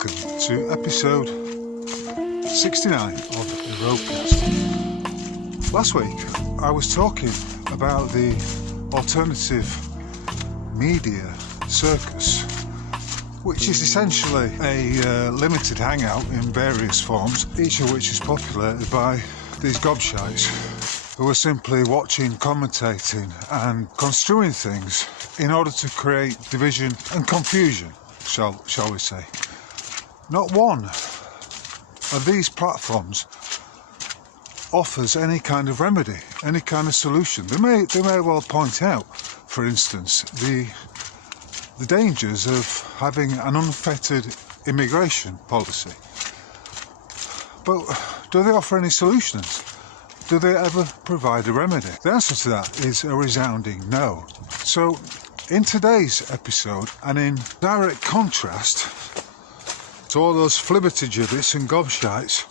welcome to episode 69 of the Roadcast. Last week I was talking about the alternative media circus, which is essentially a limited hangout in various forms, each of which is populated by these gobshites who are simply watching, commentating and construing things in order to create division and confusion, shall we say. Not one of these platforms offers any kind of remedy, any kind of solution. They may well point out, for instance, the dangers of having an unfettered immigration policy. But do they offer any solutions? Do they ever provide a remedy? The answer to that is a resounding no. So in today's episode, and in direct contrast to all those flibbertigibbets and gobshites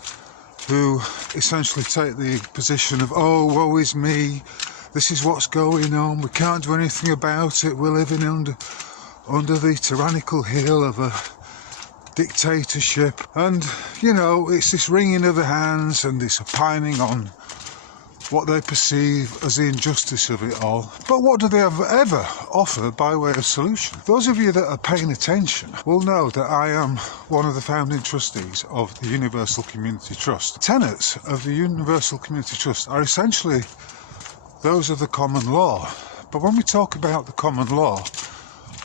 who essentially take the position of, oh, woe is me, this is what's going on, we can't do anything about it, we're living under the tyrannical heel of a dictatorship, and you know, it's this wringing of the hands and this opining on what they perceive as the injustice of it all. But what do they ever offer by way of solution? Those of you that are paying attention will know that I am one of the founding trustees of the Universal Community Trust. Tenets of the Universal Community Trust are essentially those of the common law. But when we talk about the common law,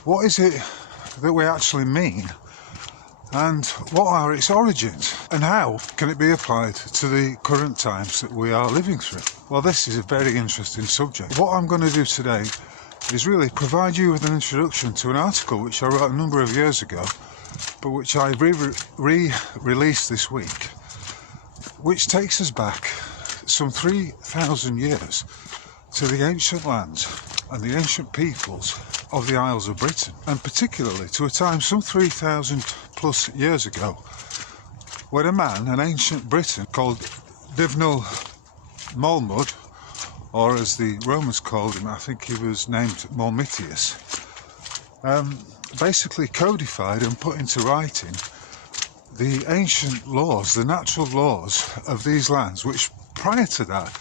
what is it that we actually mean? And what are its origins? And how can it be applied to the current times that we are living through? Well, this is a very interesting subject. What I'm going to do today is really provide you with an introduction to an article which I wrote a number of years ago, but which I re-released this week, which takes us back some 3,000 years to the ancient lands and the ancient peoples of the Isles of Britain, and particularly to a time some 3,000 plus years ago when a man, an ancient Briton called Divnal Molmud, or as the Romans called him, I think he was named Molmitius, basically codified and put into writing the ancient laws, the natural laws of these lands, which prior to that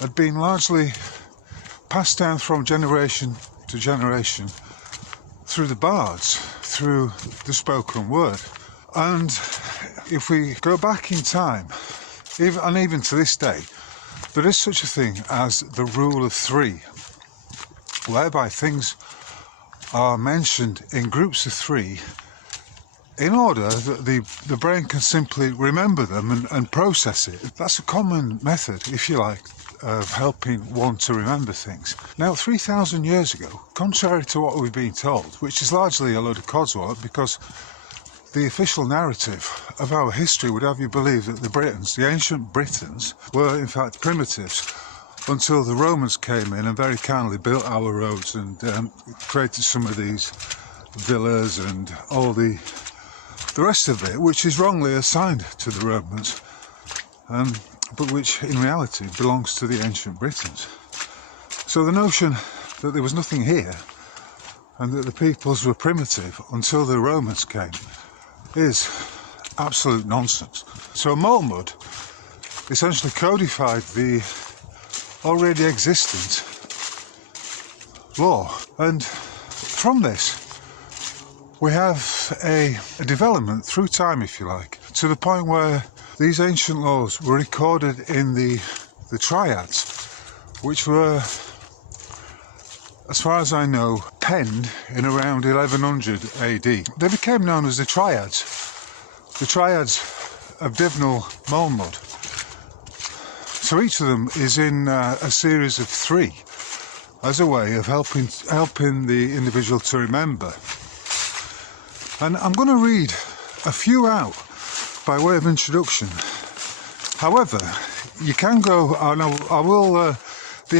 had been largely passed down from generation to generation through the bards, through the spoken word. And if we go back in time, even to this day, there is such a thing as the rule of three, whereby things are mentioned in groups of three in order that the brain can simply remember them and process it. That's a common method, if you like, of helping one to remember things. Now, 3,000 years ago, contrary to what we've been told, which is largely a load of codswallop, because the official narrative of our history would have you believe that the Britons, the ancient Britons, were in fact primitives until the Romans came in and very kindly built our roads and created some of these villas and all the rest of it, which is wrongly assigned to the Romans, but which in reality belongs to the ancient Britons. So the notion that there was nothing here and that the peoples were primitive until the Romans came is absolute nonsense. So Molmud essentially codified the already existent law, and from this we have a development through time, if you like, to the point where these ancient laws were recorded in the Triads, which were, as far as I know, penned in around 1100 AD. They became known as the Triads of Divnal Molmud. So each of them is in a series of three, as a way of helping the individual to remember. And I'm going to read a few out by way of introduction. However, you can go, and I will, the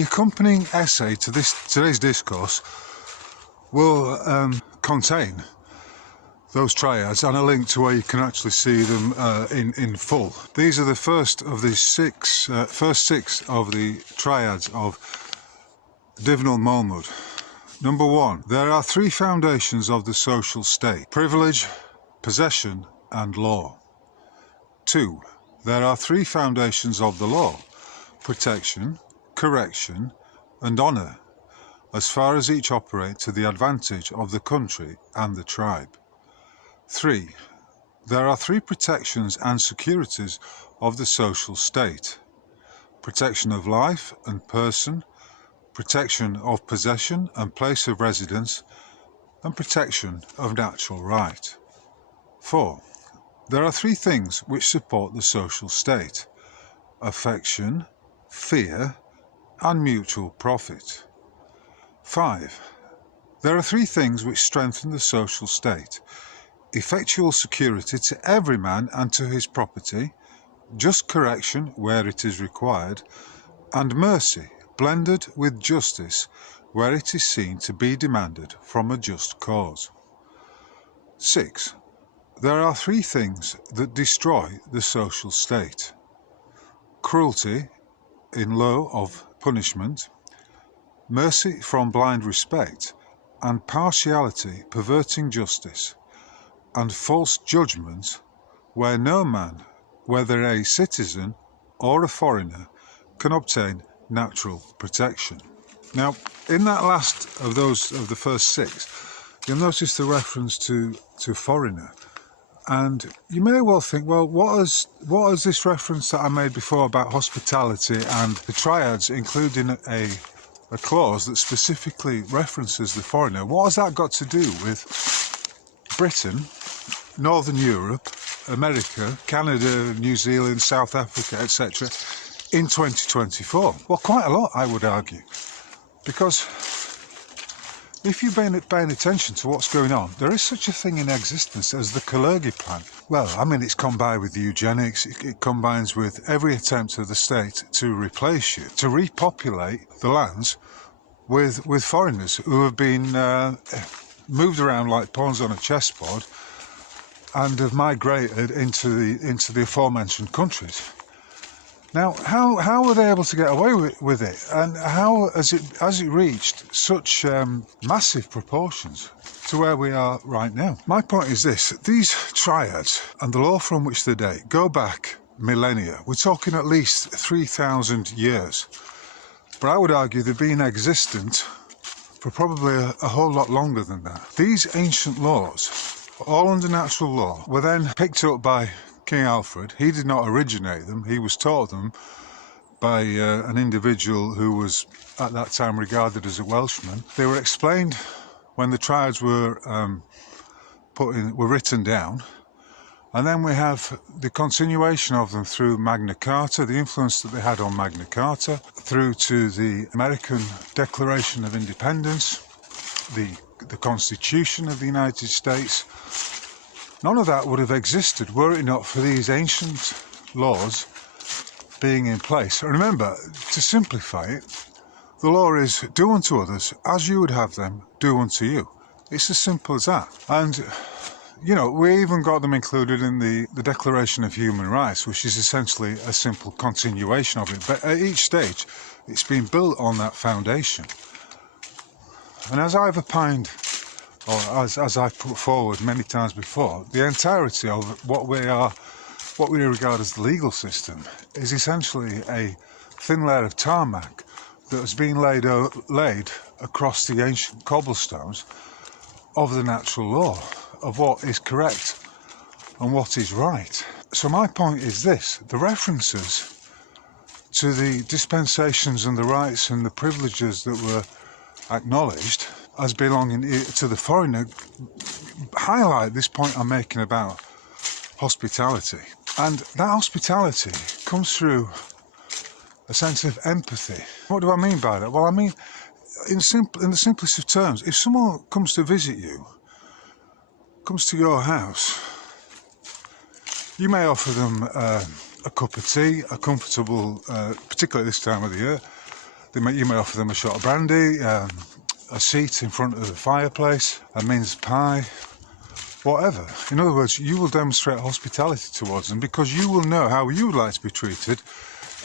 accompanying essay to today's discourse will contain those triads and a link to where you can actually see them in full. These are the first of the first six of the triads of Divnal Molmud. Number 1, there are three foundations of the social state: privilege, possession and law. 2. There are three foundations of the law: protection, correction, and honour, as far as each operate to the advantage of the country and the tribe. 3. There are three protections and securities of the social state: protection of life and person, protection of possession and place of residence, and protection of natural right. 4. There are three things which support the social state: affection, fear, and mutual profit. 5. There are three things which strengthen the social state: effectual security to every man and to his property, just correction where it is required, and mercy blended with justice where it is seen to be demanded from a just cause. 6. There are three things that destroy the social state: cruelty in lieu of punishment, mercy from blind respect, and partiality perverting justice, and false judgment where no man, whether a citizen or a foreigner, can obtain natural protection. Now, in that last of the first 6, you'll notice the reference to foreigner. And you may well think, well, what is this reference that I made before about hospitality and the Triads including a clause that specifically references the foreigner? What has that got to do with Britain, Northern Europe, America, Canada, New Zealand, South Africa, etc. in 2024? Well, quite a lot, I would argue. Because if you've been paying attention to what's going on, there is such a thing in existence as the Kalergi plan. Well, I mean, it's combined with eugenics, it combines with every attempt of the state to replace you, to repopulate the lands with foreigners who have been moved around like pawns on a chessboard and have migrated into the aforementioned countries. Now, how were they able to get away with it, and how has it reached such massive proportions to where we are right now? My point is this: these triads and the law from which they date go back millennia. We're talking at least 3,000 years, but I would argue they've been existent for probably a whole lot longer than that. These ancient laws, all under natural law, were then picked up by King Alfred. He did not originate them. He was taught them by an individual who was at that time regarded as a Welshman. They were explained when the Triads were written down, and then we have the continuation of them through Magna Carta, the influence that they had on Magna Carta, through to the American Declaration of Independence, the Constitution of the United States. None of that would have existed were it not for these ancient laws being in place. And remember, to simplify it, the law is do unto others as you would have them do unto you. It's as simple as that. And, you know, we even got them included in the Declaration of Human Rights, which is essentially a simple continuation of it. But at each stage, it's been built on that foundation. And as I've opined, or as I've put forward many times before, the entirety of what we regard as the legal system is essentially a thin layer of tarmac that has been laid across the ancient cobblestones of the natural law, of what is correct and what is right. So my point is this: the references to the dispensations and the rights and the privileges that were acknowledged as belonging to the foreigner highlight this point I'm making about hospitality. And that hospitality comes through a sense of empathy. What do I mean by that? Well, I mean, in the simplest of terms, if someone comes to visit you, comes to your house, you may offer them a cup of tea, a comfortable, particularly this time of the year, you may offer them a shot of brandy, a seat in front of the fireplace, a mince pie, whatever. In other words, you will demonstrate hospitality towards them because you will know how you would like to be treated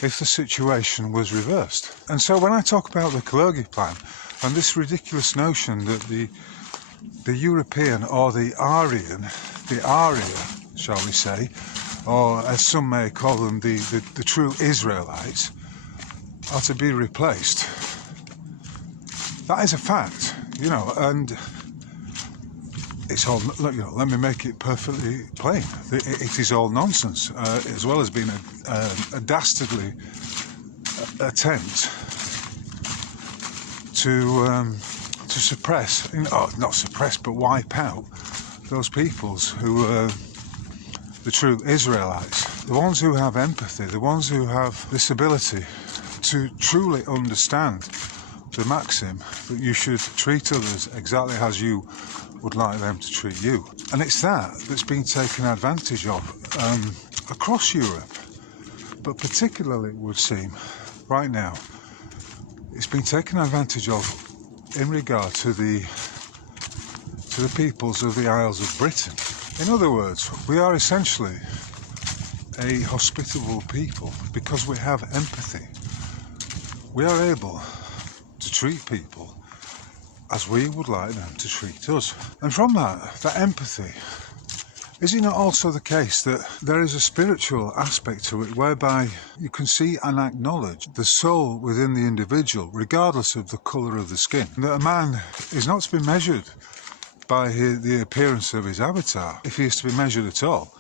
if the situation was reversed. And so when I talk about the Kalergi plan and this ridiculous notion that the European or the Aryan, the Arya, shall we say, or as some may call them, the true Israelites, are to be replaced. That is a fact, you know, and it's all, you know, let me make it perfectly plain. It is all nonsense, as well as being a dastardly attempt to suppress, not suppress, but wipe out those peoples who are the true Israelites, the ones who have empathy, the ones who have this ability to truly understand the maxim that you should treat others exactly as you would like them to treat you. And it's that that's being taken advantage of across Europe, but particularly, it would seem, right now, it's been taken advantage of in regard to the peoples of the Isles of Britain. In other words, we are essentially a hospitable people because we have empathy. We are able to treat people as we would like them to treat us. And from that empathy, is it not also the case that there is a spiritual aspect to it whereby you can see and acknowledge the soul within the individual, regardless of the colour of the skin? That a man is not to be measured by the appearance of his avatar, if he is to be measured at all,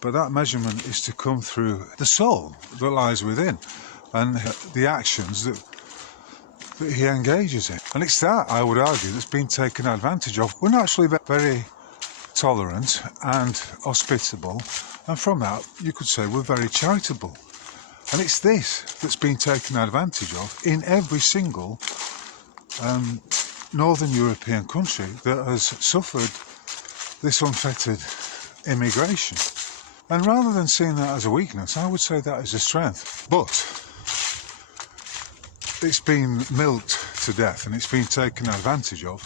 but that measurement is to come through the soul that lies within and the actions that he engages in. And it's that, I would argue, that's been taken advantage of. We're naturally very tolerant and hospitable, and from that you could say we're very charitable. And it's this that's been taken advantage of in every single Northern European country that has suffered this unfettered immigration. And rather than seeing that as a weakness, I would say that is a strength. But it's been milked to death and it's been taken advantage of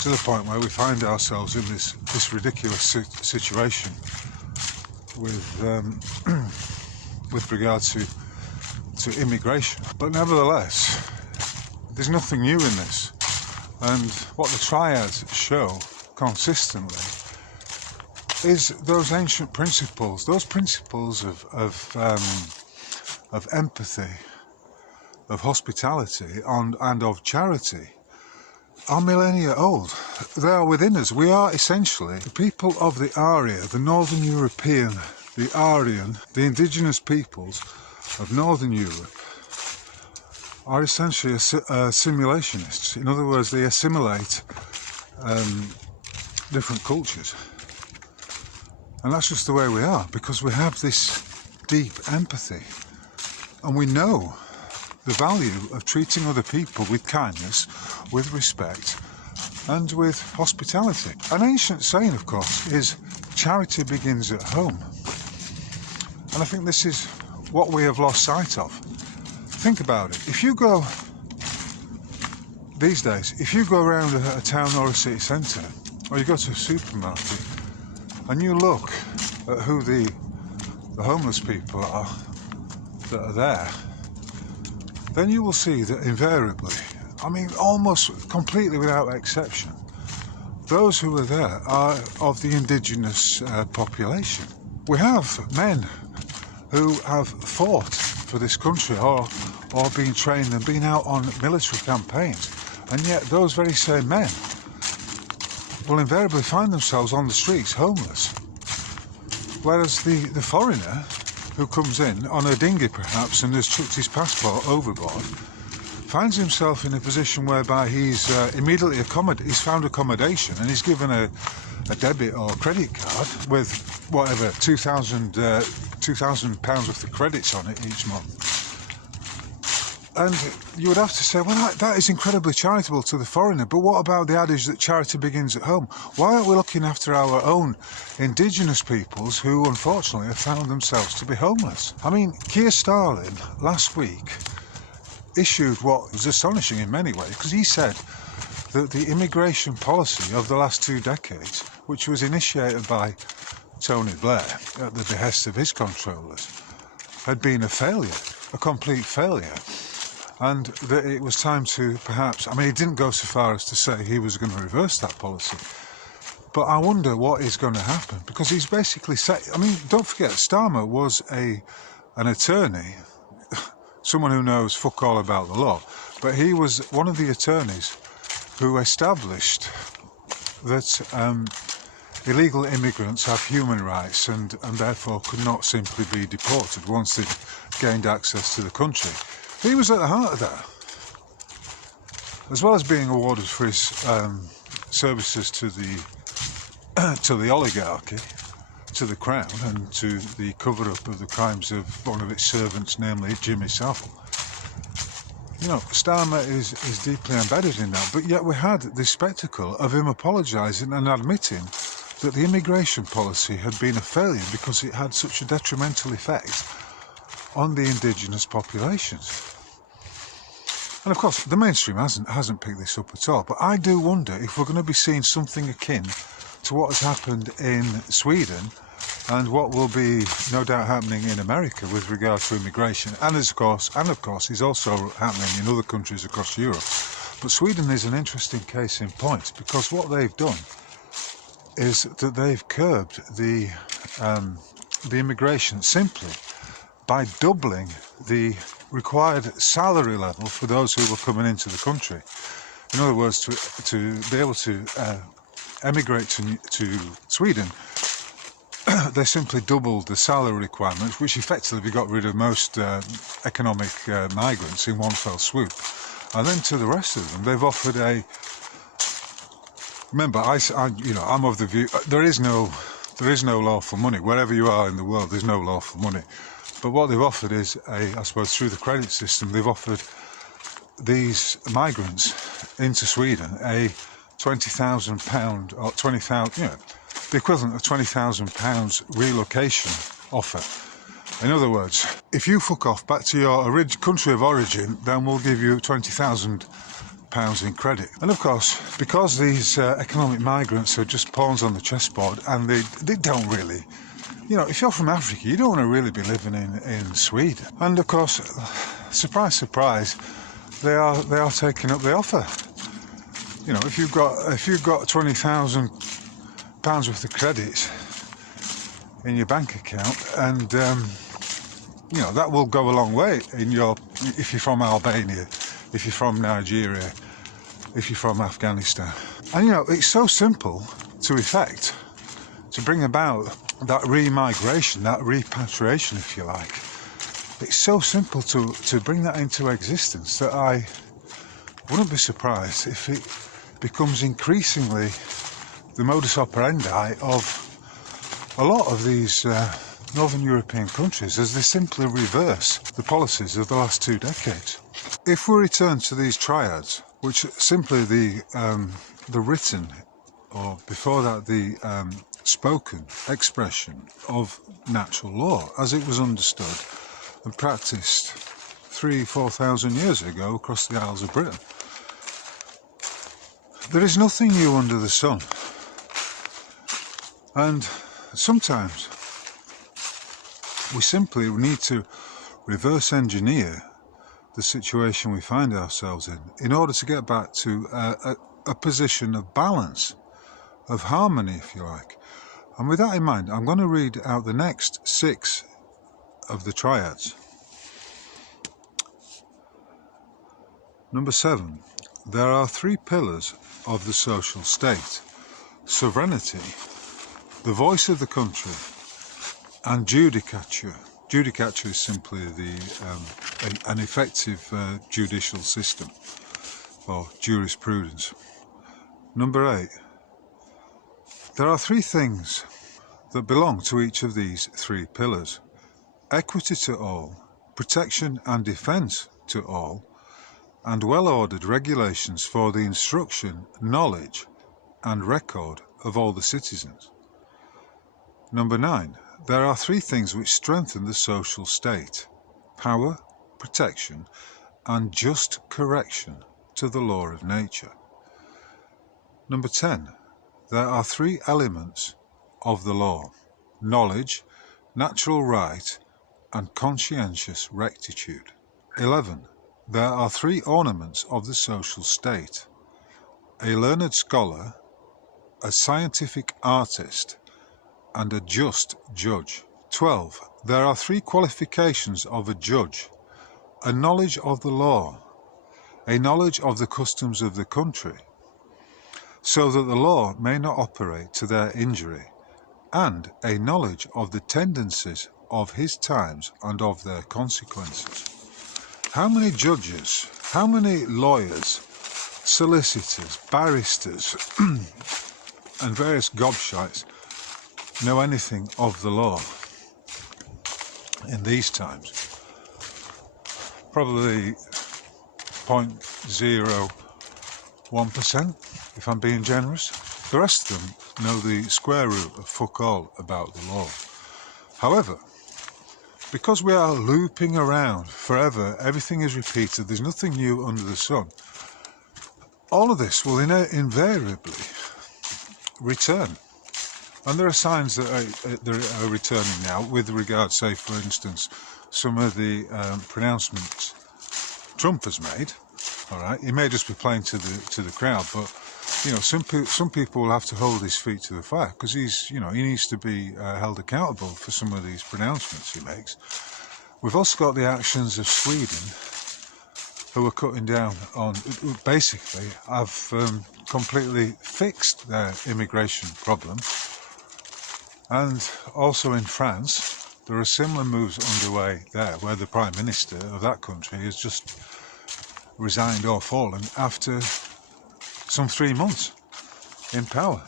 to the point where we find ourselves in this ridiculous situation with regard to immigration. But nevertheless, there's nothing new in this, and what the Triads show consistently is those ancient principles, those principles of empathy, of hospitality, and of charity, are millennia old. They are within us. We are essentially the people of the Arya, the Northern European, the Aryan, the indigenous peoples of Northern Europe are essentially simulationists. In other words, they assimilate different cultures. And that's just the way we are, because we have this deep empathy. And we know the value of treating other people with kindness, with respect, and with hospitality. An ancient saying, of course, is charity begins at home. And I think this is what we have lost sight of. Think about it. If you go, these days, if you go around a town or a city centre, or you go to a supermarket, and you look at who the homeless people are that are there, then you will see that invariably, I mean almost completely without exception, those who are there are of the indigenous population. We have men who have fought for this country or been trained and been out on military campaigns, and yet those very same men will invariably find themselves on the streets homeless. Whereas the foreigner who comes in on a dinghy perhaps and has chucked his passport overboard finds himself in a position whereby he's immediately he's found accommodation and he's given a debit or credit card with whatever £2,000 worth of credits on it each month. And you would have to say, well, that is incredibly charitable to the foreigner, but what about the adage that charity begins at home? Why aren't we looking after our own indigenous peoples who unfortunately have found themselves to be homeless? I mean, Keir Starmer last week issued what was astonishing in many ways, because he said that the immigration policy of the last 2 decades, which was initiated by Tony Blair at the behest of his controllers, had been a failure, a complete failure. And that it was time to perhaps, I mean, he didn't go so far as to say he was going to reverse that policy, But I wonder what is going to happen, because he's basically said, I mean, don't forget, Starmer was an attorney, someone who knows fuck all about the law, but he was one of the attorneys who established that illegal immigrants have human rights and therefore could not simply be deported once they'd gained access to the country. He was at the heart of that, as well as being awarded for his services to the oligarchy, to the crown, and to the cover-up of the crimes of one of its servants, namely Jimmy Savile. You know, Starmer is deeply embedded in that, but yet we had this spectacle of him apologising and admitting that the immigration policy had been a failure because it had such a detrimental effect on the indigenous populations. And of course, the mainstream hasn't picked this up at all, but I do wonder if we're going to be seeing something akin to what has happened in Sweden and what will be no doubt happening in America with regard to immigration, and of course is also happening in other countries across Europe. But Sweden is an interesting case in point, because what they've done is that they've curbed the immigration simply by doubling the required salary level for those who were coming into the country. In other words, to be able to emigrate to Sweden, they simply doubled the salary requirements, which effectively got rid of most economic migrants in one fell swoop. And then to the rest of them, they've offered a. Remember, I'm of the view there is no law for money. Wherever you are in the world, there's no law for money. But what they've offered is I suppose through the credit system, they've offered these migrants into Sweden a £20,000 or 20,000, the equivalent of £20,000 relocation offer. In other words, if you fuck off back to your country of origin, then we'll give you £20,000 in credit. And of course, because these economic migrants are just pawns on the chessboard, and they don't really, if you're from Africa, you don't want to really be living in Sweden. And of course, surprise, surprise, they are taking up the offer. If you've got £20,000 worth of credits in your bank account, and that will go a long way if you're from Albania, if you're from Nigeria, if you're from Afghanistan. And it's so simple to effect, to bring about that re-migration, that repatriation, if you like. It's so simple to bring that into existence that I wouldn't be surprised if it becomes increasingly the modus operandi of a lot of these Northern European countries, as they simply reverse the policies of the last 2 decades. If we return to these triads, which simply the written, or before that the spoken expression of natural law as it was understood and practiced 3,000-4,000 years ago across the Isles of Britain. There is nothing new under the sun, and sometimes we simply need to reverse engineer the situation we find ourselves in order to get back to a position of balance, of harmony, if you like. And with that in mind, I'm going to read out the next 6 of the triads. Number 7. There are 3 pillars of the social state: sovereignty, the voice of the country, and judicature. Judicature is simply an effective judicial system, or jurisprudence. Number 8. There are 3 things that belong to each of these 3 pillars: equity to all, protection and defence to all, and well-ordered regulations for the instruction, knowledge and record of all the citizens. Number 9. There are 3 things which strengthen the social state: power, protection and just correction to the law of nature. Number 10. There are 3 elements of the law: knowledge, natural right and conscientious rectitude. 11. There are 3 ornaments of the social state: a learned scholar, a scientific artist, and a just judge. 12. There are 3 qualifications of a judge: a knowledge of the law, a knowledge of the customs of the country, so that the law may not operate to their injury, and a knowledge of the tendencies of his times and of their consequences. How many judges, how many lawyers, solicitors, barristers, and various gobshites know anything of the law in these times? Probably 0.01%, if I'm being generous. The rest of them know the square root of fuck all about the law. However, because we are looping around forever, everything is repeated, there's nothing new under the sun, all of this will invariably return. And there are signs that are returning now with regard, say, for instance, some of the pronouncements Trump has made. All right, he may just be playing to the crowd, but you know, some people will have to hold his feet to the fire, because he needs to be held accountable for some of these pronouncements he makes. We've also got the actions of Sweden, who are cutting down on, basically have completely fixed their immigration problem. And also in France, there are similar moves underway there, where the Prime Minister of that country has just resigned or fallen after some 3 months in power.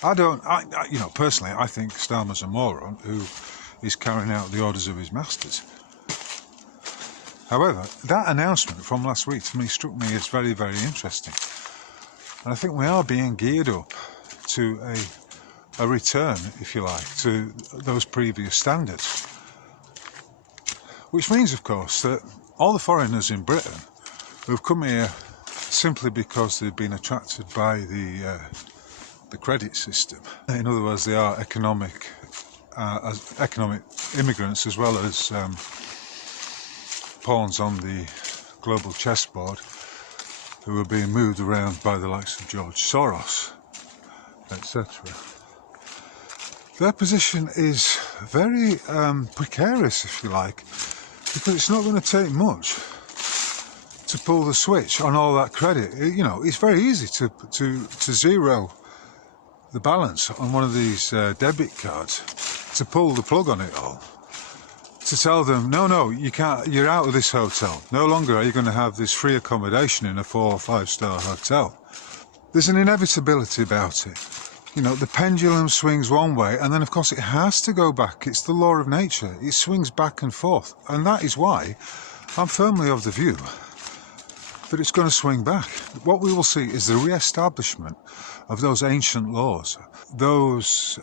Personally, I think Starmer's a moron who is carrying out the orders of his masters. However, that announcement from last week to me struck me as very, very interesting. And I think we are being geared up to a return, if you like, to those previous standards. Which means, of course, that all the foreigners in Britain who've come here simply because they've been attracted by the credit system, in other words, they are economic immigrants as well as pawns on the global chessboard, who are being moved around by the likes of George Soros, etc. Their position is very precarious, if you like, because it's not going to take much to pull the switch on all that credit. It's very easy to zero the balance on one of these debit cards, to pull the plug on it all, to tell them, no, you can't, you're out of this hotel. No longer are you going to have this free accommodation in a 4 or 5 star hotel. There's an inevitability about it. The pendulum swings one way, and then of course it has to go back. It's the law of nature. It swings back and forth. And that is why I'm firmly of the view that it's going to swing back. What we will see is the re-establishment of those ancient laws, those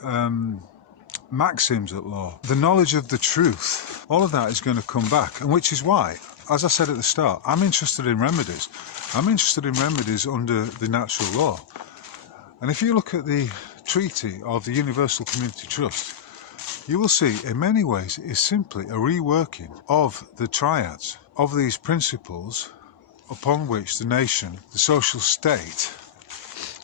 maxims at law, the knowledge of the truth. All of that is going to come back, and which is why, as I said at the start, I'm interested in remedies. I'm interested in remedies under the natural law. And if you look at the Treaty of the Universal Community Trust, you will see in many ways it is simply a reworking of the Triads, of these principles upon which the nation, the social state,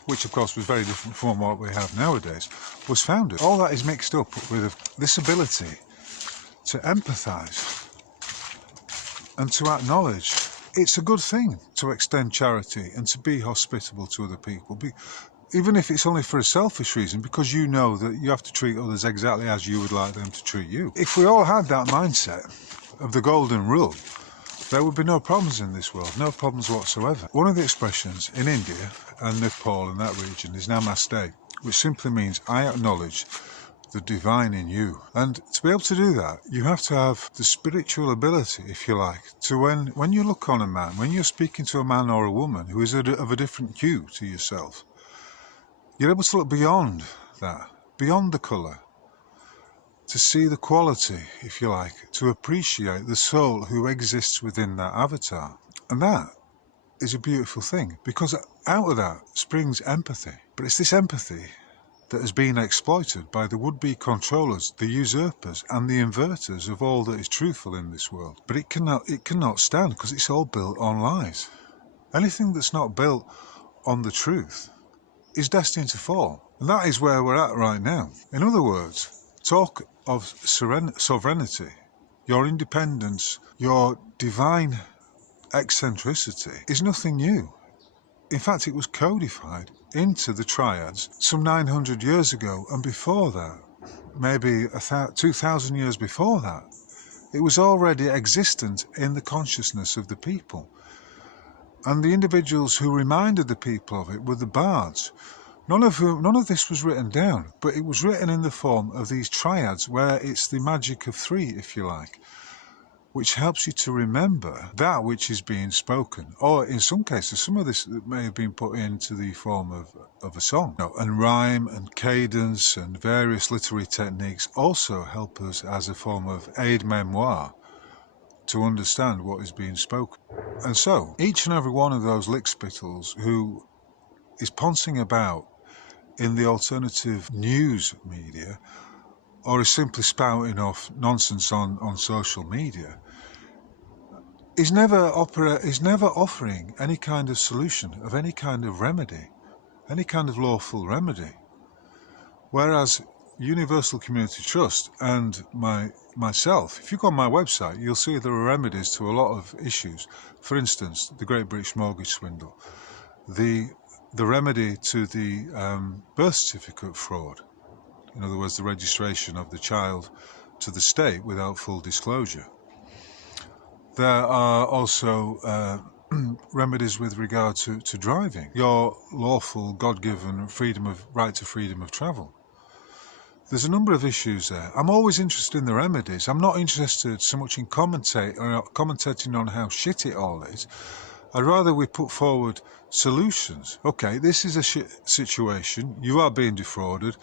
which of course was very different from what we have nowadays, was founded. All that is mixed up with this ability to empathise and to acknowledge it's a good thing to extend charity and to be hospitable to other people, even if it's only for a selfish reason, because you know that you have to treat others exactly as you would like them to treat you. If we all had that mindset of the golden rule, there would be no problems in this world, no problems whatsoever. One of the expressions in India and Nepal and that region is Namaste, which simply means I acknowledge the divine in you. And to be able to do that, you have to have the spiritual ability, if you like, to when you look on a man, when you're speaking to a man or a woman who is of a different hue to yourself, you're able to look beyond that, beyond the colour, to see the quality, if you like, to appreciate the soul who exists within that avatar. And that is a beautiful thing, because out of that springs empathy. But it's this empathy that has been exploited by the would-be controllers, the usurpers and the inverters of all that is truthful in this world. But it cannot stand, because it's all built on lies. Anything that's not built on the truth is destined to fall. And that is where we're at right now. In other words, talk of sovereignty, your independence, your divine eccentricity is nothing new. In fact, it was codified into the Triads some 900 years ago, and before that, maybe 2,000 years before that, it was already existent in the consciousness of the people. And the individuals who reminded the people of it were the bards. None of this was written down, but it was written in the form of these triads, where it's the magic of three, if you like, which helps you to remember that which is being spoken. Or in some cases, some of this may have been put into the form of a song. And rhyme and cadence and various literary techniques also help us as a form of aide-memoire to understand what is being spoken. And so, each and every one of those lickspittles who is poncing about in the alternative news media, or is simply spouting off nonsense on social media, is never offering any kind of solution, of any kind of remedy, any kind of lawful remedy. Whereas Universal Community Trust and myself, if you go on my website, you'll see there are remedies to a lot of issues. For instance, the Great British Mortgage Swindle, the remedy to the birth certificate fraud, in other words, the registration of the child to the state without full disclosure. There are also remedies with regard to driving, your lawful, God-given right to freedom of travel. There's a number of issues there. I'm always interested in the remedies. I'm not interested so much in commentating on how shit it all is. I'd rather we put forward solutions. Okay, this is a shit situation. You are being defrauded.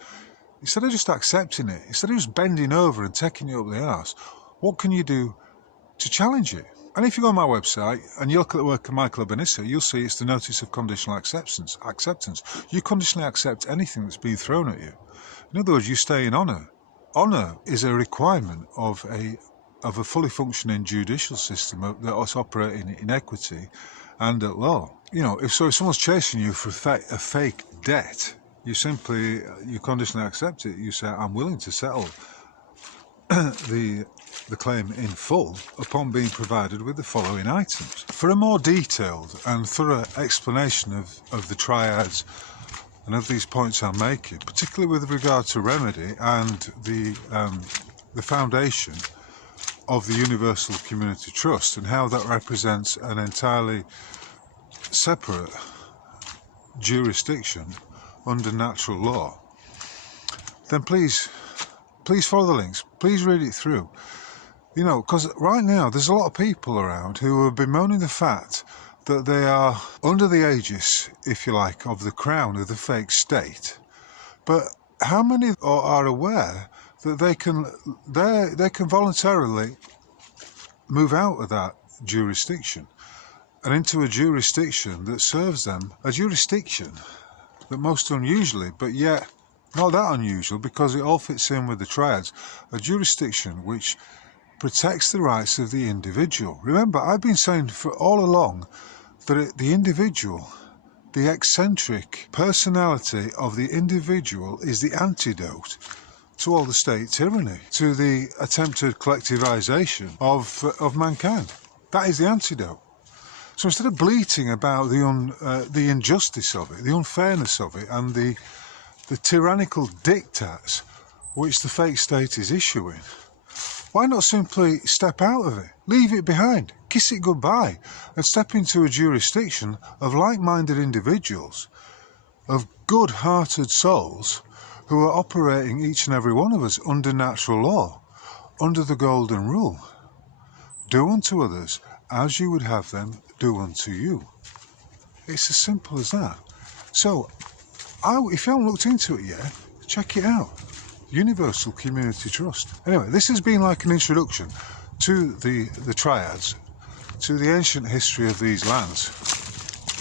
Instead of just accepting it, instead of just bending over and taking it up the arse, what can you do to challenge it? And if you go on my website and you look at the work of Michael Obanissa, you'll see it's the notice of conditional acceptance. You conditionally accept anything that's been thrown at you. In other words, you stay in honour. Honour is a requirement of a fully functioning judicial system that's operating in equity and at law. If someone's chasing you for a fake debt, you conditionally accept it. You say, I'm willing to settle the claim in full upon being provided with the following items. For a more detailed and thorough explanation of the triads and of these points I'm making, particularly with regard to remedy and the foundation of the Universal Community Trust and how that represents an entirely separate jurisdiction under natural law, then please follow the links, please read it through. Because right now there's a lot of people around who are bemoaning the fact that they are under the aegis, if you like, of the crown of the fake state. But how many are aware that they can voluntarily move out of that jurisdiction and into a jurisdiction that serves them, a jurisdiction that most unusually, but yet not that unusual because it all fits in with the triads, a jurisdiction which protects the rights of the individual. Remember, I've been saying for all along that the individual, the eccentric personality of the individual is the antidote to all the state tyranny, to the attempted collectivization of mankind. That is the antidote. So instead of bleating about the injustice of it, the unfairness of it, and the tyrannical diktats which the fake state is issuing, why not simply step out of it, leave it behind, kiss it goodbye, and step into a jurisdiction of like-minded individuals, of good-hearted souls, who are operating, each and every one of us, under natural law, under the golden rule. Do unto others as you would have them do unto you. It's as simple as that. So, if you haven't looked into it yet, check it out. Universal Community Trust. Anyway, this has been like an introduction to the triads, to the ancient history of these lands,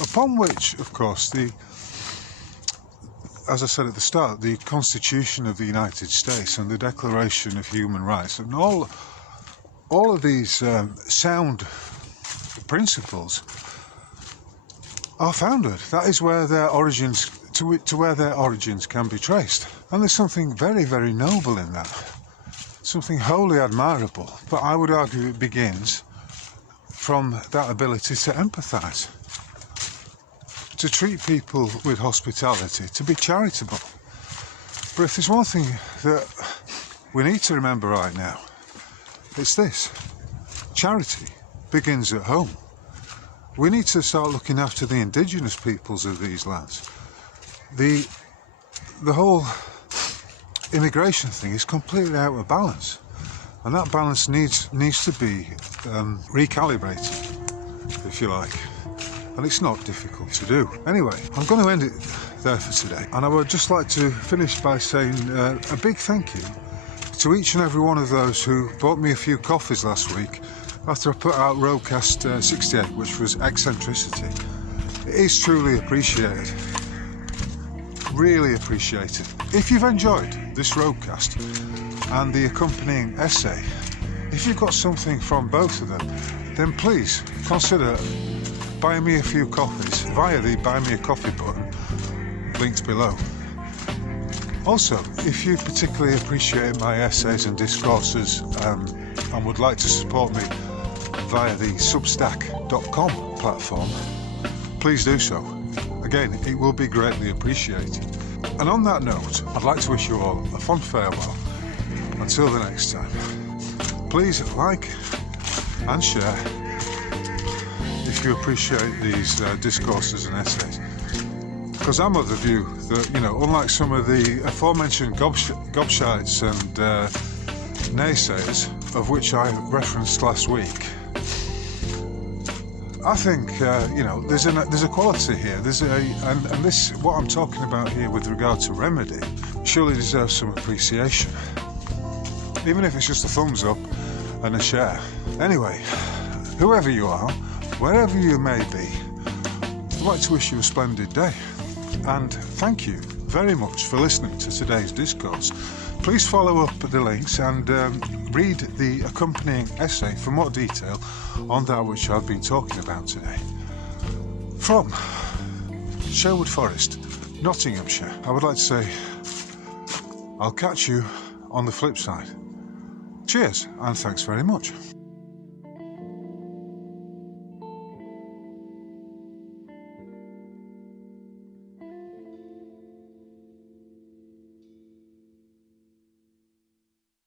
upon which, of course, as I said at the start, the Constitution of the United States and the Declaration of Human Rights and all of these sound principles are founded. That is where their origins, to where their origins can be traced. And there's something very, very noble in that. Something wholly admirable. But I would argue it begins from that ability to empathise, to treat people with hospitality, to be charitable. But if there's one thing that we need to remember right now, it's this: charity begins at home. We need to start looking after the indigenous peoples of these lands. The whole immigration thing is completely out of balance, and that balance needs to be recalibrated, if you like. And it's not difficult to do. Anyway, I'm going to end it there for today, and I would just like to finish by saying a big thank you to each and every one of those who bought me a few coffees last week after I put out Roadcast 68, which was eccentricity. It is truly appreciated, really appreciated. If you've enjoyed this Roadcast and the accompanying essay, if you've got something from both of them, then please consider buying me a few coffees via the Buy Me a Coffee button, linked below. Also, if you particularly appreciate my essays and discourses and would like to support me via the substack.com platform, please do so. Again, it will be greatly appreciated. And on that note, I'd like to wish you all a fond farewell. Until the next time, please like and share if you appreciate these discourses and essays. Because I'm of the view that, unlike some of the aforementioned gobshites and naysayers, of which I referenced last week, I think there's a quality here. And this, what I'm talking about here with regard to remedy, surely deserves some appreciation, even if it's just a thumbs up and a share. Anyway, whoever you are, wherever you may be, I'd like to wish you a splendid day. And thank you very much for listening to today's discourse. Please follow up the links and read the accompanying essay for more detail on that which I've been talking about today. From Sherwood Forest, Nottinghamshire, I would like to say I'll catch you on the flip side. Cheers, and thanks very much.